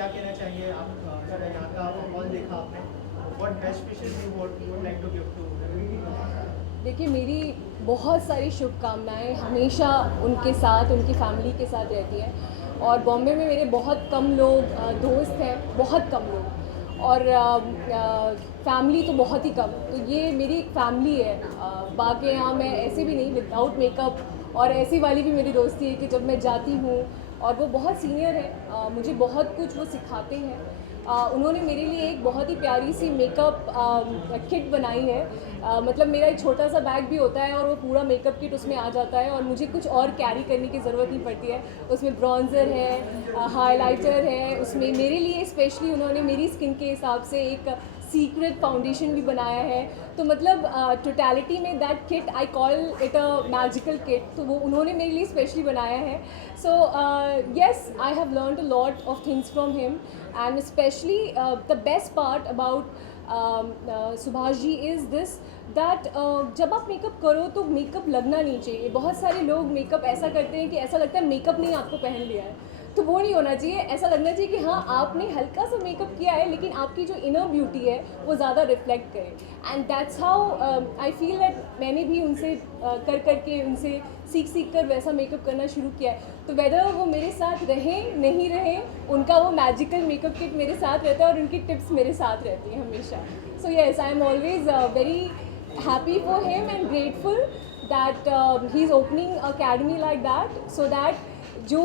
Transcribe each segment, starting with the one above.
क्या कहना चाहेंगे आप? यहाँ का हॉल देखा आपने, what best wishes you would like to give to? देखिए, मेरी बहुत सारी शुभकामनाएं हमेशा उनके साथ, उनकी फैमिली के साथ रहती हैं। और बॉम्बे में मेरे बहुत कम लोग दोस्त हैं, बहुत कम लोग, और फैमिली तो बहुत ही कम। तो ये मेरी एक फैमिली है। बाकी यहाँ मैं ऐसे भी नहीं, विदाउट मेकअप, और ऐसी वाली भी मेरी दोस्ती है कि जब मैं जाती हूँ, और वो बहुत सीनियर है, मुझे बहुत कुछ वो सिखाते हैं। उन्होंने मेरे लिए एक बहुत ही प्यारी सी मेकअप किट बनाई है। मतलब मेरा एक छोटा सा बैग भी होता है और वो पूरा मेकअप किट उसमें आ जाता है, और मुझे कुछ और कैरी करने की ज़रूरत नहीं पड़ती है। उसमें ब्रॉन्ज़र है, हाइलाइटर है, उसमें मेरे लिए स्पेशली उन्होंने मेरी स्किन के हिसाब से एक सीक्रेट फाउंडेशन भी बनाया है। तो मतलब टोटलिटी में that kit I call it a magical kit, तो वो उन्होंने मेरे लिए स्पेशली बनाया है। So yes, I have learned a lot of things from him, and specially the best part about Subhash ji is this, that जब आप मेकअप करो तो मेकअप लगना नहीं चाहिए। बहुत सारे लोग मेकअप ऐसा करते हैं कि ऐसा लगता है मेकअप नहीं आपको पहन लिया है, तो वो नहीं होना चाहिए। ऐसा लगना चाहिए कि हाँ, आपने हल्का सा मेकअप किया है, लेकिन आपकी जो इनर ब्यूटी है वो ज़्यादा रिफ्लेक्ट करे। And that's how I feel that मैंने भी उनसे कर करके, उनसे सीख कर वैसा मेकअप करना शुरू किया है। तो वेदर वो मेरे साथ रहें नहीं रहें, उनका वो मैजिकल मेकअप किट मेरे साथ रहता है और उनकी टिप्स मेरे साथ रहती हैं हमेशा। सो yes, I am always very happy for him and grateful that he's opening academy like that, so that जो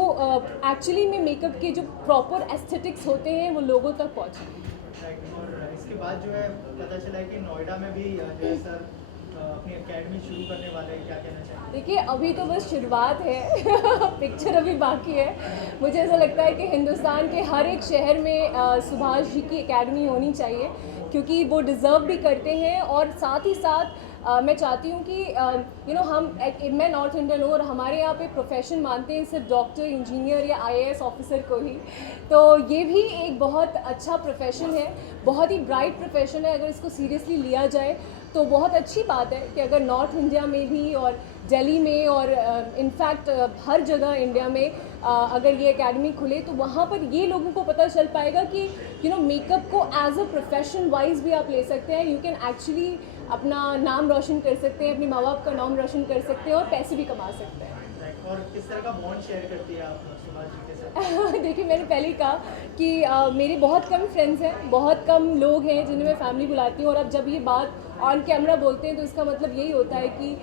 एक्चुअली में मेकअप के जो प्रॉपर एस्थेटिक्स होते हैं वो लोगों तक पहुँचे। और इसके बाद जो है पता चला है कि नोएडा में भी जो है सर अपनी एकेडमी शुरू करने वाले हैं, क्या कहना चाहेंगे? देखिए, अभी तो बस शुरुआत है पिक्चर अभी बाकी है। मुझे ऐसा लगता है कि हिंदुस्तान के हर एक शहर में सुभाष जी की एकेडमी होनी चाहिए, क्योंकि वो डिज़र्व भी करते हैं। और साथ ही साथ मैं चाहती हूँ कि मैं नॉर्थ इंडियन हूँ और हमारे यहाँ पे प्रोफेशन मानते हैं सिर्फ डॉक्टर, इंजीनियर या आईएएस ऑफिसर को ही। तो ये भी एक बहुत अच्छा प्रोफेशन है, बहुत ही ब्राइट प्रोफेशन है। अगर इसको सीरियसली लिया जाए तो बहुत अच्छी बात है कि अगर नॉर्थ इंडिया में भी और दिल्ली में और इनफैक्ट हर जगह इंडिया में अगर ये एकेडमी खुले, तो वहाँ पर ये लोगों को पता चल पाएगा कि मेकअप को एज अ प्रोफेशन वाइज भी आप ले सकते हैं। यू कैन एक्चुअली अपना नाम रोशन कर सकते हैं, अपने माँ बाप का नाम रोशन कर सकते हैं और पैसे भी कमा सकते हैं। और किस तरह का बॉन्ड शेयर करती है आप सुभाष जी के साथ? देखिए, मैंने पहले ही कहा कि मेरे बहुत कम फ्रेंड्स हैं, बहुत कम लोग हैं जिन्हें मैं फैमिली बुलाती हूँ। और अब जब ये बात ऑन कैमरा बोलते हैं तो इसका मतलब यही होता है कि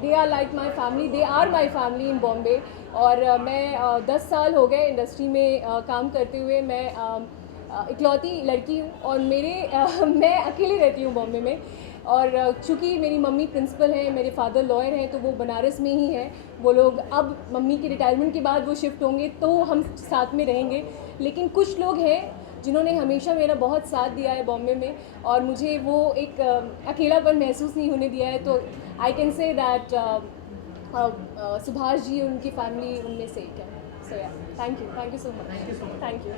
they are like my family, they are my family in Bombay. और मैं 10 साल हो गए इंडस्ट्री में काम करते हुए। मैं इकलौती लड़की हूँ और मैं अकेली रहती हूँ बॉम्बे में। और चूँकि मेरी मम्मी प्रिंसिपल हैं, मेरे फादर लॉयर हैं, तो वो बनारस में ही हैं। वो लोग अब मम्मी की रिटायरमेंट के बाद वो शिफ्ट होंगे तो हम साथ में रहेंगे। लेकिन कुछ लोग हैं जिन्होंने हमेशा मेरा बहुत साथ दिया है बॉम्बे में, और मुझे वो एक अकेलापन महसूस नहीं होने दिया है। तो I can say that Subhash ji, उनकी फैमिली उनमें से एक है। So ya, thank you so much. Thank you so much. Thank you.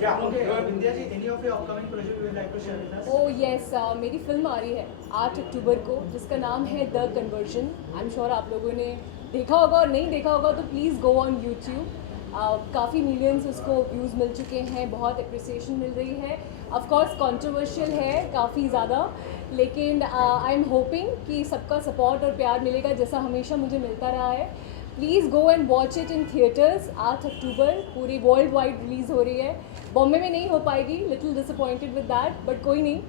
Yeah, okay. Vindhya ji, any of your upcoming project you would like to share with us? Oh yes, मेरी film आ रही है 8 अक्टूबर को, जिसका नाम है the conversion. I am sure आप लोगों ने देखा होगा, और नहीं देखा होगा तो प्लीज़ गो ऑन यूट्यूब। काफ़ी मिलियंस उसको व्यूज़ मिल चुके हैं, बहुत अप्रिसिएशन मिल रही है। ऑफ कोर्स कंट्रोवर्शियल है काफ़ी ज़्यादा, लेकिन आई एम होपिंग कि सबका सपोर्ट और प्यार मिलेगा जैसा हमेशा मुझे मिलता रहा है। Please go and watch it in theatres. 8 अक्टूबर पूरी वर्ल्ड वाइड रिलीज़ हो रही है। बॉम्बे में नहीं हो पाएगी, little disappointed with that, but कोई नहीं,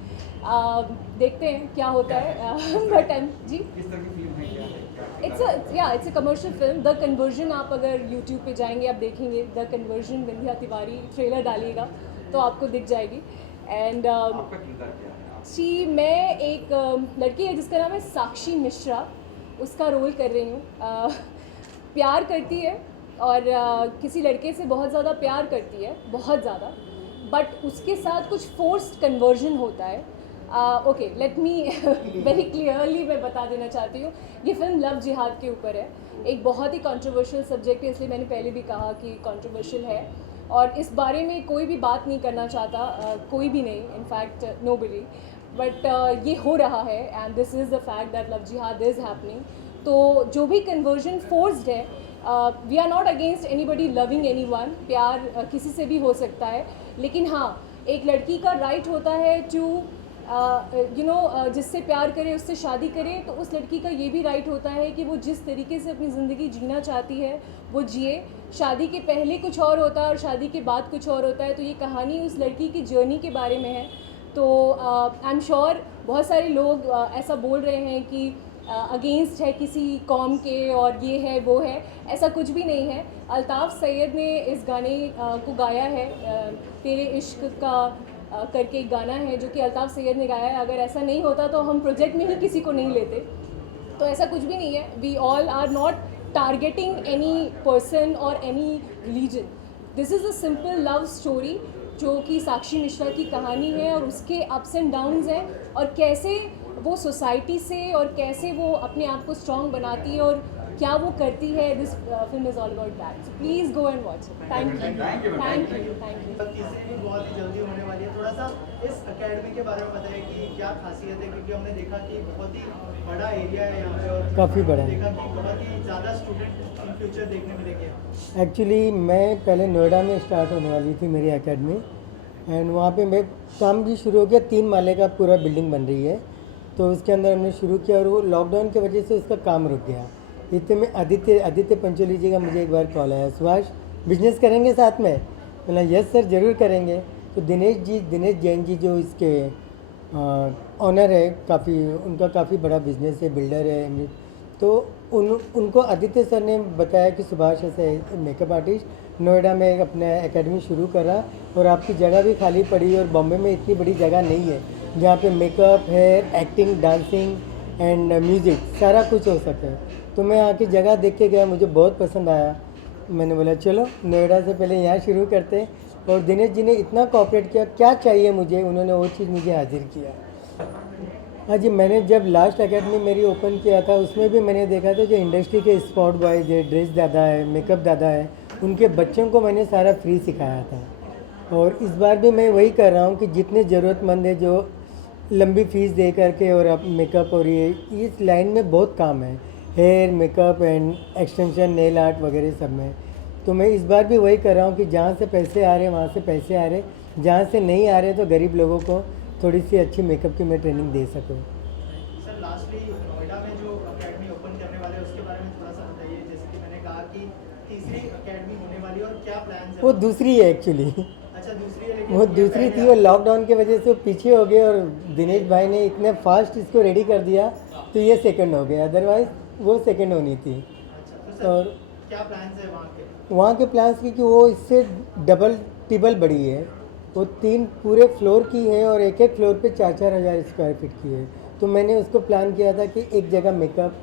देखते हैं क्या होता है। बट जी, किस तरह की फिल्म है, क्या है? It's a commercial film. The conversion, आप अगर यूट्यूब पे जाएंगे आप देखेंगे the conversion, Vindhya Tiwari, trailer डालिएगा तो आपको दिख जाएगी। एंड आपका किरदार क्या है? जी, मैं एक लड़की है जिसका नाम है साक्षी मिश्रा, उसका रोल कर रही हूँ। प्यार करती है और किसी लड़के से बहुत ज़्यादा प्यार करती है, बहुत ज़्यादा, बट उसके साथ कुछ फोर्स्ड कन्वर्जन होता है। Okay, let me very clearly मैं बता देना चाहती हूँ, ये फिल्म लव जिहाद के ऊपर है। एक बहुत ही कंट्रोवर्शियल सब्जेक्ट है, इसलिए मैंने पहले भी कहा कि कंट्रोवर्शियल है, और इस बारे में कोई भी बात नहीं करना चाहता, कोई भी नहीं, इनफैक्ट नोबडी। बट ये हो रहा है, and this is the fact that love jihad is happening. तो जो भी कन्वर्जन फोर्स्ड है, we are not against anybody loving anyone, प्यार किसी से भी हो सकता है, लेकिन हाँ एक लड़की का राइट होता है टू जिससे प्यार करे उससे शादी करे, तो उस लड़की का ये भी राइट होता है कि वो जिस तरीके से अपनी ज़िंदगी जीना चाहती है वो जिए। शादी के पहले कुछ और होता है और शादी के बाद कुछ और होता है, तो ये कहानी उस लड़की की जर्नी के बारे में है। तो आई एम श्योर बहुत सारे लोग ऐसा बोल रहे हैं कि अगेंस्ट है किसी कौम के और ये है वो है, ऐसा कुछ भी नहीं है। अल्ताफ़ सैयद ने इस गाने को गाया है, तेरे इश्क का करके एक गाना है जो कि अल्ताफ़ सैयद ने गाया है। अगर ऐसा नहीं होता तो हम प्रोजेक्ट में ही किसी को नहीं लेते, तो ऐसा कुछ भी नहीं है। We all are not targeting any person और any religion. This is a simple love story जो कि साक्षी मिश्रा की कहानी है और उसके अप्स एंड डाउन्स हैं और कैसे वो सोसाइटी से और कैसे वो अपने आप को स्ट्रॉन्ग बनाती है और क्या वो करती है। This film is all about that, so please go and watch it. Thank you thank you thank you. तीसरी भी बहुत ही जल्दी होने वाली है, थोड़ा सा इस एकेडमी के बारे में बताइए कि क्या खासियत है, क्योंकि हमने देखा कि बहुत ही बड़ा एरिया है यहाँ पे और काफ़ी बड़ा है। देखा कि बहुत ही ज़्यादा स्टूडेंट इन फ्यूचर देखने मिलेंगे। एक्चुअली मैं पहले नोएडा में स्टार्ट होने वाली थी मेरी एकेडमी, एंड वहाँ पे मैं काम भी शुरू हो गया। 3 माले का पूरा बिल्डिंग बन रही है, तो उसके अंदर हमने शुरू किया और वो लॉकडाउन की वजह से उसका काम रुक गया। इतने में आदित्य पंचोली जी का मुझे एक बार कॉल आया, सुभाष बिजनेस करेंगे साथ में? बोला यस सर ज़रूर करेंगे। तो दिनेश जैन जी जो इसके ऑनर है, उनका काफ़ी बड़ा बिजनेस है, बिल्डर है। तो उनको आदित्य सर ने बताया कि सुभाष ऐसे मेकअप आर्टिस्ट नोएडा में अपना एकेडमी शुरू करा और आपकी जगह भी खाली पड़ी और बॉम्बे में इतनी बड़ी जगह नहीं है जहाँ पे makeup, hair, acting, dancing and music सारा कुछ हो सके। तो मैं आके जगह देख के गया, मुझे बहुत पसंद आया। मैंने बोला चलो नोएडा से पहले यहाँ शुरू करते हैं, और दिनेश जी ने इतना कोऑपरेट किया, क्या चाहिए मुझे उन्होंने वो चीज़ मुझे हाजिर किया। हाँ जी, मैंने जब लास्ट एकेडमी मेरी ओपन किया था उसमें भी मैंने देखा था जो इंडस्ट्री के स्पॉट बॉयज़ है, ड्रेस दादा है, मेकअप दादा है, उनके बच्चों को मैंने सारा फ्री सिखाया था। और इस बार भी मैं वही कर रहा हूँ कि जितने ज़रूरतमंद है जो लंबी फ़ीस दे करके और अब मेकअप और ये इस लाइन में बहुत काम है, hair, makeup and extension, nail art वगैरह सब में। तो मैं इस बार भी वही कर रहा हूँ कि जहाँ से पैसे आ रहे हैं वहाँ से पैसे आ रहे, जहाँ से नहीं आ रहे तो गरीब लोगों को थोड़ी सी अच्छी मेकअप की मैं ट्रेनिंग दे सकूँ। सर लास्टली नोएडा में जो एकेडमी ओपन करने वाले हैं उसके बारे में थोड़ा सा बताइए। जैसे कि मैंने कहा कि तीसरी एकेडमी होने वाली है और क्या प्लान है? वो दूसरी है एक्चुअली। अच्छा दूसरी है, लेकिन वो दूसरी थी, वो लॉकडाउन की वजह से वो पीछे हो गए और दिनेश भाई ने इतने फास्ट इसको रेडी कर दिया तो ये सेकंड हो गया, अदरवाइज वो सेकंड होनी थी। अच्छा, तो और सर क्या प्लान्स है वहाँ के? वहाँ के प्लान्स की कि वो इससे डबल टिबल बड़ी है, वो 3 पूरे फ्लोर की है और एक एक फ्लोर पे 4-4 हज़ार स्क्वायर फीट की है। तो मैंने उसको प्लान किया था कि एक जगह मेकअप,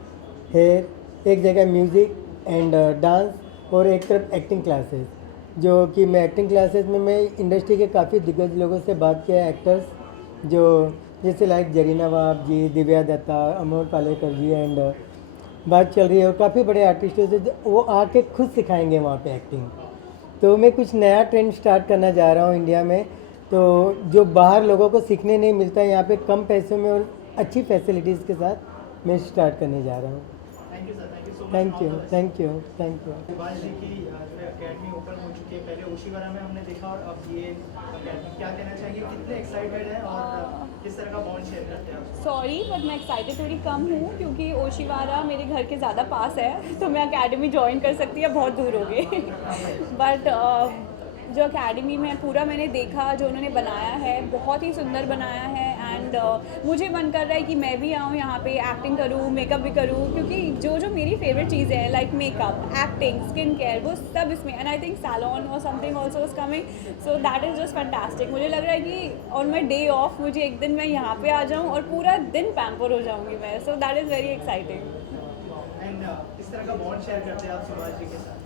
हेयर, एक जगह म्यूज़िक एंड डांस और एक तरफ एक्टिंग क्लासेस, जो कि मैं एक्टिंग क्लासेस में मैं इंडस्ट्री के काफ़ी दिग्गज लोगों से बात किया, एक्टर्स जो जैसे लाइक जरीना वाब जी, दिव्या दत्ता, अमोल पालेकर जी एंड बात चल रही है, और काफ़ी बड़े आर्टिस्टों से वो आके खुद सिखाएंगे वहाँ पे एक्टिंग। तो मैं कुछ नया ट्रेंड स्टार्ट करना जा रहा हूँ इंडिया में, तो जो बाहर लोगों को सीखने नहीं मिलता, यहाँ पे कम पैसों में और अच्छी फैसिलिटीज़ के साथ मैं स्टार्ट करने जा रहा हूँ। Thank you sir, thank you so much. Thank you thank you thank you. Subhash ji की जो है एकेडमी ओपन हो चुकी है, पहले ओशीवारा में हमने देखा और अब ये एकेडमी, क्या कहना चाहिए, कितने एक्साइटेड हैं और किस तरह का बॉन्ड शेयर करते हैं आप? सॉरी बट मैं एक्साइटेड थोड़ी कम हूँ क्योंकि ओशीवारा मेरे घर के ज़्यादा पास है, तो मैं अकेडमी ज्वाइन कर सकती है, बहुत दूर हो गई। बट जो अकेडमी में पूरा मैंने देखा जो उन्होंने बनाया है, बहुत ही सुंदर बनाया है। एंड मुझे मन कर रहा है कि मैं भी आऊँ यहाँ पे, एक्टिंग करूँ, मेकअप भी करूँ, क्योंकि जो मेरी फेवरेट चीज़ें हैं like makeup, acting, skin care, वो सब इसमें। एंड आई थिंक सैलॉन और something also is coming, so that is just fantastic. मुझे लग रहा है कि ऑन माई डे ऑफ मुझे एक दिन मैं यहाँ पे आ जाऊँ और पूरा दिन पैम्पर हो जाऊँगी मैं, so that is very exciting. And किस तरह का बॉन्ड शेयर करते हैं आप सुभाष जी के साथ?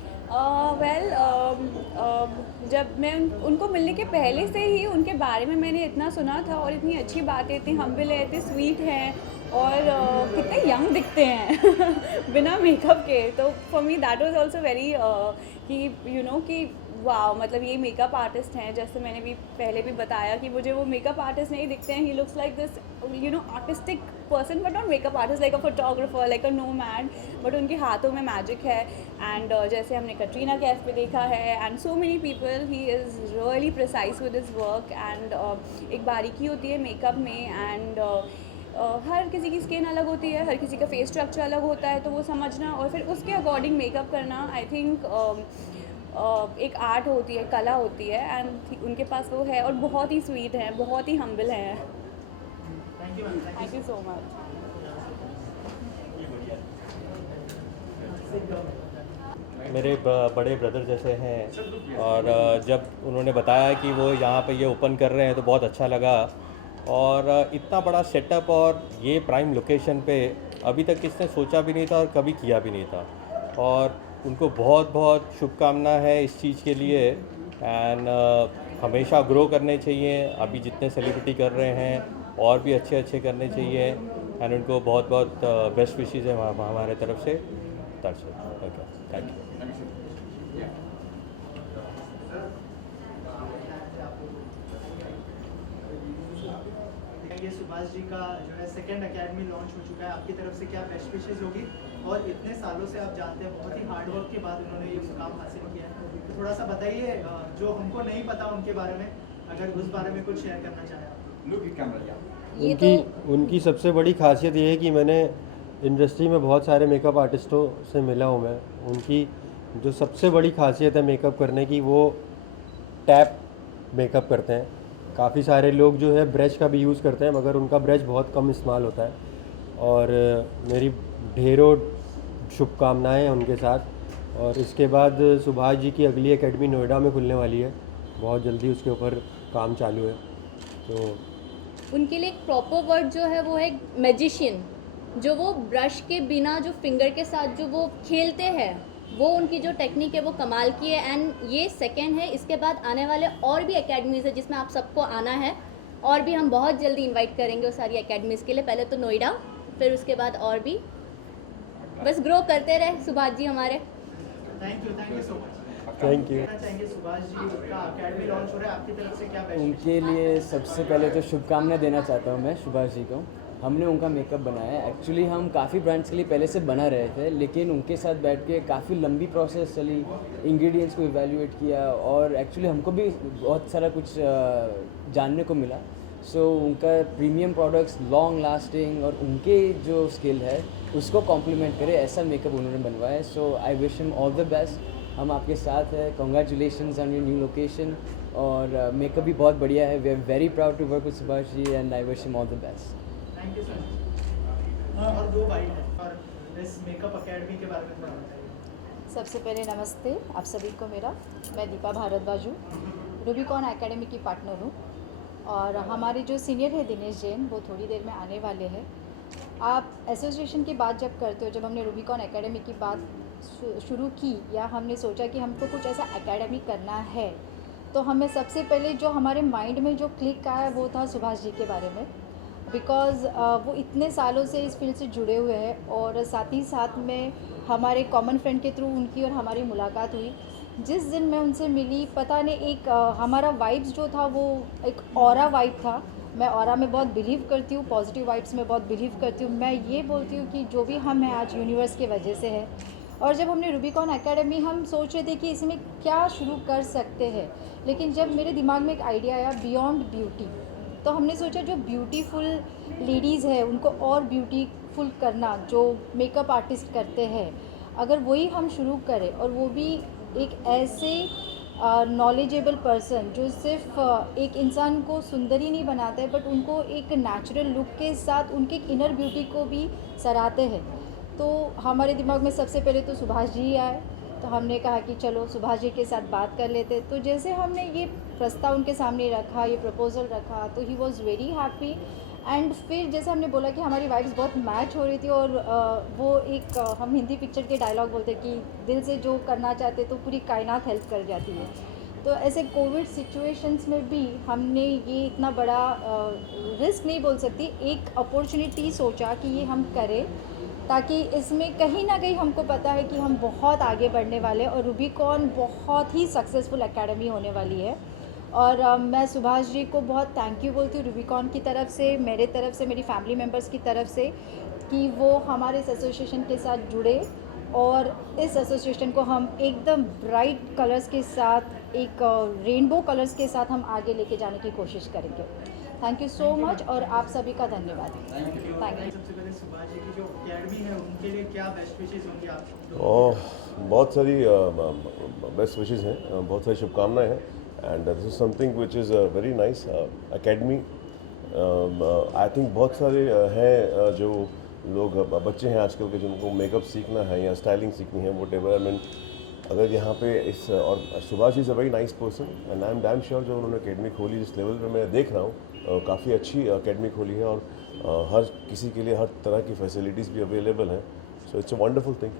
जब मैं उनको मिलने के पहले से ही उनके बारे में मैंने इतना सुना था और इतनी अच्छी बातें, इतनी हम्बल है, इतने स्वीट हैं और कितने यंग दिखते हैं बिना मेकअप के। तो for me that was also very कि यू नो कि वाह, मतलब ये मेकअप आर्टिस्ट हैं, जैसे मैंने भी पहले भी बताया कि मुझे वो मेकअप आर्टिस्ट नहीं दिखते हैं. He looks like this artistic person, but not makeup artist, like a photographer, like a nomad, but उनके हाथों में मैजिक है. एंड जैसे हमने कटरीना कैफ पे देखा है and so many people, he is really precise with his work. And एक बारीकी होती है मेकअप में. एंड हर किसी की स्किन अलग होती है, हर किसी का फेस स्ट्रक्चर अलग होता है, तो वो समझना और फिर उसके अकॉर्डिंग मेकअप करना, आई थिंक एक आर्ट होती है, कला होती है. एंड उनके पास वो है और बहुत ही स्वीट है, बहुत ही हम्बल है. Thank you ma'am. Thank you so much. मेरे बड़े ब्रदर जैसे हैं, और जब उन्होंने बताया कि वो यहाँ पे ये ओपन कर रहे हैं तो बहुत अच्छा लगा. और इतना बड़ा सेटअप और ये प्राइम लोकेशन पे अभी तक किसने सोचा भी नहीं था और कभी किया भी नहीं था. और उनको बहुत बहुत शुभकामना है इस चीज़ के लिए. एंड हमेशा ग्रो करने चाहिए. अभी जितने सेलिब्रिटी कर रहे हैं और भी अच्छे अच्छे करने चाहिए. एंड उनको बहुत बहुत बेस्ट विशेज़ है हमारे तरफ से. That's it. Okay, thank you. ये सुभाष जी का जो है सेकंड एकेडमी लॉन्च हो चुका है. आपकी तरफ से क्या बेस्ट विशेज होगी? और इतने सालों से आप जानते हैं, बहुत ही हार्ड वर्क के बाद उन्होंने ये मुकाम हासिल किया है. तो थोड़ा सा बताइए जो हमको नहीं पता उनके बारे में, अगर उस बारे में कुछ शेयर करना चाहें आप. Look at camera. उनकी सबसे बड़ी खासियत ये है कि मैंने इंडस्ट्री में बहुत सारे मेकअप आर्टिस्टों से मिला हूँ मैं. उनकी जो सबसे बड़ी खासियत है मेकअप करने की, वो टैप मेकअप करते हैं. काफ़ी सारे लोग जो है ब्रश का भी यूज़ करते हैं, मगर उनका ब्रश बहुत कम इस्तेमाल होता है. और मेरी ढेरों शुभकामनाएं उनके साथ. और इसके बाद सुभाष जी की अगली एकेडमी नोएडा में खुलने वाली है. बहुत जल्दी उसके ऊपर काम चालू है. तो उनके लिए एक प्रॉपर वर्ड जो है वो है मैजिशियन. जो वो ब्रश के बिना जो फिंगर के साथ जो वो खेलते हैं, वो उनकी जो टेक्निक है वो कमाल की है. एंड ये सेकंड है. इसके बाद आने वाले और भी एकेडमीज़ है जिसमें आप सबको आना है. और भी हम बहुत जल्दी इनवाइट करेंगे वो सारी एकेडमीज़ के लिए. पहले तो नोएडा, फिर उसके बाद और भी. बस ग्रो करते रहे सुभाष जी हमारे. Thank you so much. Thank you. कहना चाहेंगे सुभाष जी का एकेडमी लॉन्च हो रहा है, आपकी तरफ से क्या बेस्ट? उनके लिए सबसे पहले तो शुभकामनाएं देना चाहता हूँ मैं सुभाष जी को. हमने उनका मेकअप बनाया है. एक्चुअली हम काफ़ी ब्रांड्स के लिए पहले से बना रहे थे, लेकिन उनके साथ बैठ के काफ़ी लंबी प्रोसेस चली. इंग्रेडिएंट्स को इवैल्यूएट किया और एक्चुअली हमको भी बहुत सारा कुछ जानने को मिला. सो उनका प्रीमियम प्रोडक्ट्स लॉन्ग लास्टिंग और उनके जो स्किल है उसको कॉम्प्लीमेंट करे, ऐसा मेकअप उन्होंने बनवाया है. So I wish him all the best. हम आपके साथ हैं. Congratulations on your new location. और मेकअप भी बहुत बढ़िया है. We are very proud to work with Subhash ji and I wish him all the best. Thank you sir. और दो भाई हैं, और इस मेकअप एकेडमी के बारे में थोड़ा बताइए. सबसे पहले नमस्ते आप सभी को मेरा. मैं दीपा भारद्वाज हूँ, रूबिकॉन एकेडमी की पार्टनर हूँ. और हमारे जो सीनियर है दिनेश जैन, वो थोड़ी देर में आने वाले हैं. आप एसोसिएशन की बात जब करते हो, जब हमने रूबिकॉन एकेडमी की बात शुरू की या हमने सोचा कि हमको कुछ ऐसा एकेडमी करना है, तो हमें सबसे पहले जो हमारे माइंड में जो क्लिक आया वो था सुभाष जी के बारे में. बिकॉज़ वो इतने सालों से इस फील्ड से जुड़े हुए हैं. और साथ ही साथ में हमारे कॉमन फ्रेंड के थ्रू उनकी और हमारी मुलाकात हुई. जिस दिन मैं उनसे मिली, पता नहीं एक हमारा वाइब्स जो था वो एक ऑरा वाइब था. मैं ऑरा में बहुत बिलीव करती हूँ, पॉजिटिव वाइब्स में बहुत बिलीव करती हूँ. मैं ये बोलती हूँ कि जो भी हम हैं आज यूनिवर्स की वजह से है. और जब हमने रूबिकॉन एकेडमी, हम सोच रहे थे कि इसमें क्या शुरू कर सकते हैं, लेकिन जब मेरे दिमाग में एक आइडिया आया बियॉन्ड ब्यूटी, तो हमने सोचा जो ब्यूटीफुल लेडीज़ है उनको और ब्यूटीफुल करना, जो मेकअप आर्टिस्ट करते हैं, अगर वही हम शुरू करें और वो भी एक ऐसे नॉलेजेबल पर्सन जो सिर्फ एक इंसान को सुंदर ही नहीं बनाते हैं, बट उनको एक नेचुरल लुक के साथ उनके इनर ब्यूटी को भी सराहते हैं. तो हमारे दिमाग में सबसे पहले तो सुभाष जी आए. तो हमने कहा कि चलो सुभाष जी के साथ बात कर लेते. तो जैसे हमने ये प्रस्ताव उनके सामने रखा, ये प्रपोज़ल रखा, तो he was very happy. And फिर जैसे हमने बोला कि हमारी वाइब्स बहुत मैच हो रही थी. और वो एक हम हिंदी पिक्चर के डायलॉग बोलते कि दिल से जो करना चाहते तो पूरी कायनात हेल्प कर जाती है. तो ऐसे कोविड सिचुएशंस में भी हमने ये इतना बड़ा रिस्क नहीं बोल सकती, एक अपॉर्चुनिटी सोचा कि ये हम करें. ताकि इसमें कहीं ना कहीं हमको पता है कि हम बहुत आगे बढ़ने वाले हैं और रूबीकॉन बहुत ही सक्सेसफुल एकेडमी होने वाली है। और मैं सुभाष जी को बहुत थैंक यू बोलती हूँ रूबीकॉन की तरफ से, मेरे तरफ से, मेरी फैमिली मेम्बर्स की तरफ से, कि वो हमारे इस एसोसिएशन के साथ जुड़े और इस एसोसिएशन को हम एकदम ब्राइट कलर्स के साथ, एक रेनबो कलर्स के साथ हम आगे लेके जाने की कोशिश करेंगे। थैंक यू सो मच और आप सभी का धन्यवाद। Thank you. सबसे पहले सुभाष जी की जो अकेडमी है उनके लिए क्या बेस्ट विशेष होंगी आप? बहुत सारी बेस्ट विशेज़ हैं, बहुत सारी शुभकामनाएं हैं and this is something which is very nice academy. I think बहुत सारे हैं जो लोग बच्चे हैं आजकल के जिनको मेकअप सीखना है या स्टाइलिंग सीखनी है, वट एवर। आई मीन अगर यहाँ पे इस और Subhash is a very nice person and I am damn sure जो उन्होंने एकेडमी खोली जिस लेवल पे मैं देख रहा हूँ काफ़ी अच्छी एकेडमी खोली है और हर किसी के लिए हर तरह की फैसिलिटीज़ भी अवेलेबल हैं। So it's a wonderful thing.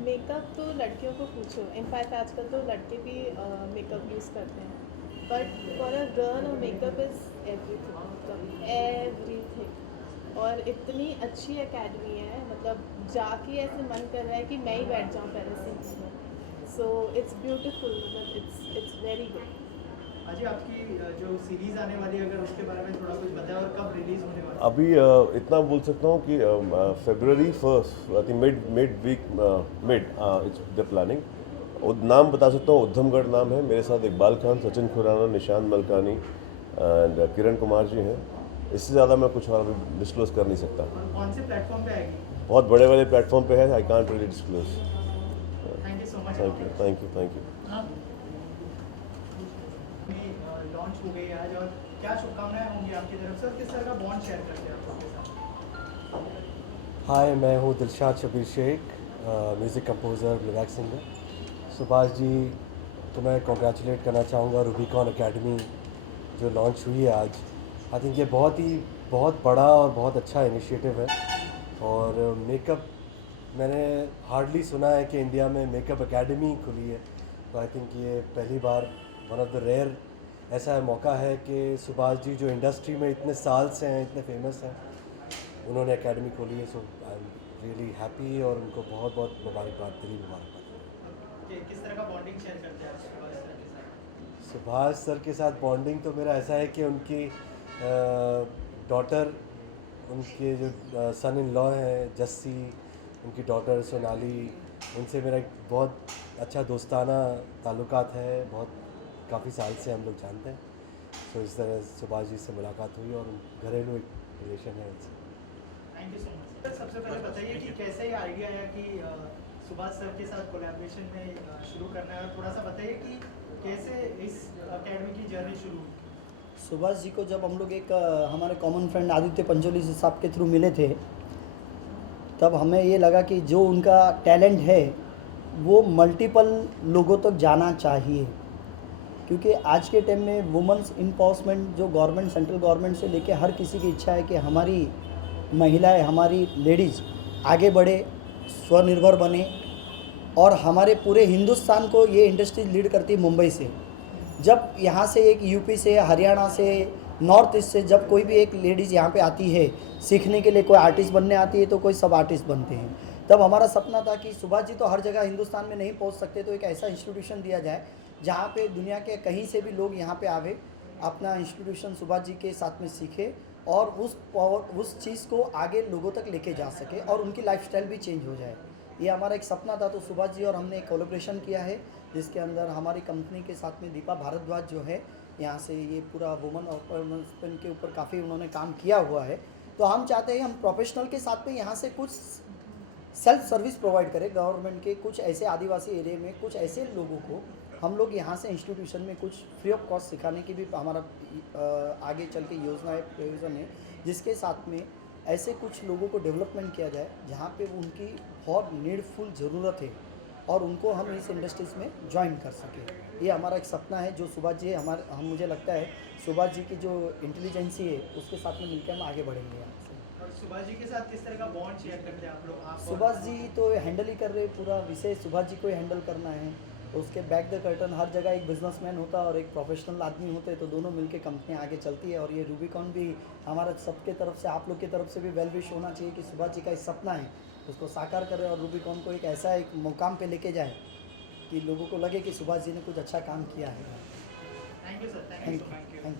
Makeup तो लड़कियों को पूछो, इनफैक्ट आजकल तो लड़के भी मेकअप यूज़ करते हैं, but for a girl makeup is everything. और इतनी अच्छी एकेडमी है, मतलब जाके ऐसे मन कर रहा है कि मैं ही बैठ जाऊँ पहले सीखने में। सो इट्स ब्यूटीफुल, मतलब इट्स वेरी गुड। अजी आपकी जो सीरीज आने वाली है अगर उसके बारे में थोड़ा कुछ बताएं और कब रिलीज होने वाली है? अभी इतना बोल सकता हूँ कि February 1st I think mid it's the planning. नाम बता सकता हूँ, उद्धमगढ़ नाम है। मेरे साथ इकबाल खान, सचिन खुराना, निशान मलकानी एंड किरण कुमार जी हैं। इससे ज़्यादा मैं कुछ और अभी डिस्क्लोज कर नहीं सकता। कौन से प्लेटफॉर्म पे आएगी? बहुत बड़े वाले प्लेटफॉर्म पे है, I can't really disclose. Thank you so much. Thank you. Launch हो गई आज और क्या शुभकामनाएं होंगी आपकी तरफ से और किस तरह का बॉन्ड शेयर करते हैं आप सबके साथ? हाय, मैं हूँ Dilshad Shabbir Shaikh, music composer, playback singer. Subhash ji तो मैं कॉन्ग्रेचुलेट करना चाहूँगा रूबीकॉन एकेडमी जो लॉन्च हुई है आज। आई थिंक ये बहुत बड़ा और बहुत अच्छा इनिशिएटिव है। और मेकअप मैंने हार्डली सुना है कि इंडिया में मेकअप एकेडमी खुली है, तो आई थिंक ये पहली बार वन ऑफ द रेयर ऐसा मौका है कि सुभाष जी जो इंडस्ट्री में इतने साल से हैं, इतने फेमस हैं, उन्होंने एकेडमी खोली है। So I am really happy और उनको बहुत बहुत मुबारकबाद, दिली मुबारकबाद। किस तरह का बॉन्डिंग शेयर करते हैं आप सुभाष सर के साथ? सुभाष सर के साथ बॉन्डिंग तो मेरा ऐसा है कि उनकी डॉटर, उनके जो सन इन लॉ हैं जस्सी, उनकी डॉटर सोनाली, उनसे मेरा एक बहुत अच्छा दोस्ताना ताल्लुकात है। बहुत काफ़ी साल से हम लोग जानते हैं। तो इस तरह सुभाष जी से मुलाकात हुई और घरेलू एक रिलेशन है उनसे। Thank you so much sir. सबसे पहले बताइए कि कैसे ये आइडिया आया कि सुभाष सर के साथ कोलैबोरेशन में शुरू करना है और थोड़ा सा बताइए कि कैसे इस एकेडमी की जर्नी शुरू हुई? सुभाष जी को जब हम लोग एक हमारे कॉमन फ्रेंड आदित्य पंचोली साहब के थ्रू मिले थे, तब हमें ये लगा कि जो उनका टैलेंट है वो मल्टीपल लोगों तक जाना चाहिए, क्योंकि आज के टाइम में वुमेंस एम्पावरमेंट जो गवर्नमेंट, सेंट्रल गवर्नमेंट से लेके हर किसी की इच्छा है कि हमारी महिलाएं, हमारी लेडीज़ आगे बढ़े, स्वनिर्भर बने। और हमारे पूरे हिंदुस्तान को ये इंडस्ट्री लीड करती है मुंबई से। जब यहाँ से एक यूपी से, हरियाणा से, नॉर्थ ईस्ट से जब कोई भी एक लेडीज़ यहाँ पे आती है सीखने के लिए, कोई आर्टिस्ट बनने आती है तो कोई सब आर्टिस्ट बनते हैं, तब हमारा सपना था कि सुभाष जी तो हर जगह हिंदुस्तान में नहीं पहुँच सकते, तो एक ऐसा इंस्टीट्यूशन दिया जाए जहाँ पे दुनिया के कहीं से भी लोग यहाँ पे आवे, अपना इंस्टीट्यूशन सुभाष जी के साथ में सीखे और उस चीज़ को आगे लोगों तक लेके जा सके और उनकी लाइफस्टाइल भी चेंज हो जाए। ये हमारा एक सपना था। तो सुभाष जी और हमने एक कोलैबोरेशन किया है जिसके अंदर हमारी कंपनी के साथ में दीपा भारद्वाज जो है, यहाँ से ये पूरा वुमन ऑर्गेनाइजेशन के ऊपर काफ़ी उन्होंने काम किया हुआ है। तो हम चाहते हैं हम प्रोफेशनल के साथ में यहाँ से कुछ सेल्फ सर्विस प्रोवाइड करें गवर्नमेंट के, कुछ ऐसे आदिवासी एरिया में कुछ ऐसे लोगों को हम लोग यहाँ से इंस्टीट्यूशन में कुछ फ्री ऑफ कॉस्ट सिखाने की भी हमारा आगे चल के योजना है, प्रयोजन है, जिसके साथ में ऐसे कुछ लोगों को डेवलपमेंट किया जाए जहाँ पे उनकी बहुत नीडफुल ज़रूरत है और उनको हम इस इंडस्ट्रीज़ में ज्वाइन कर सकें। ये हमारा एक सपना है जो सुभाष जी हम मुझे लगता है सुभाष जी की जो इंटेलिजेंसी है उसके साथ में मिलकर हम आगे बढ़ेंगे यहाँ से। और सुभाष जी के साथ किस तरह का बॉन्ड शेयर करते हैं आप लोग? सुभाष जी तो हैंडल ही कर रहे पूरा विषय, सुभाष जी को ही हैंडल करना है तो उसके बैक द कर्टन हर जगह एक बिजनेसमैन होता है और एक प्रोफेशनल आदमी होते हैं, तो दोनों मिलके कंपनी आगे चलती है। और ये रूबिकॉन भी हमारा सबके तरफ से, आप लोग की तरफ से भी वेल विश होना चाहिए कि सुभाष जी का एक सपना है उसको साकार करें और रूबिकॉन को एक ऐसा एक मुकाम पे लेके जाए कि लोगों को लगे कि सुभाष जी ने कुछ अच्छा काम किया है। Thank you sir, thank you.